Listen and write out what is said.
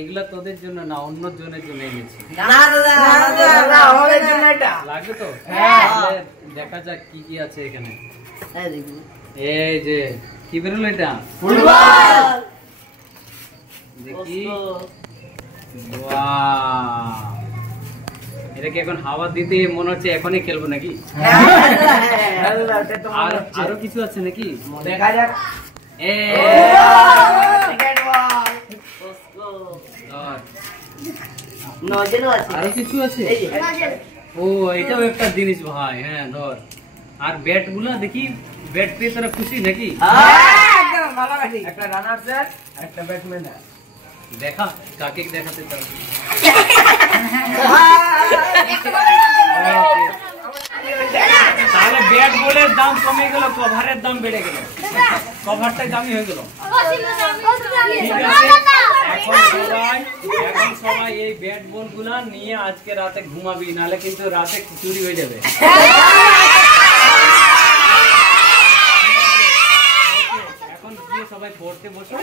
এগুলা তোদের জন্য না, অন্য জনের জন্য এনেছি। লাগবে তো? দেখা যাক কি কি আছে এখানে। এই যে কি বেরোলো এটা? ফুটবল। দেখি। বাহ, এটা কি এখন হাওয়া দিতে মনে হচ্ছে এখনই খেলবো নাকি? আরো কিছু আছে নাকি? দেখা যাক। আরো কিছু আছে? ও, এটাও একটা জিনিস ভাই। হ্যাঁ ধর। আর ব্যাট গুলা দেখি, ব্যাট পেয়ে তোরা খুশি নাকি? একটা রানার সেট, একটা ব্যাটম্যান। দেখা কাকে দেখাতে চাও? তাহলে ব্যাট বলের দাম কমে গেল, কভারের দাম বেড়ে গেল। কভারটাই দামি হয়ে গেল। ঠিক আছে, এখন সবাই এই ব্যাট বল গুলা নিয়ে আজকে রাতে ঘুমাবি, নাহলে কিন্তু রাতে চুরি হয়ে যাবে। এখন গিয়ে সবাই পড়তে বসো।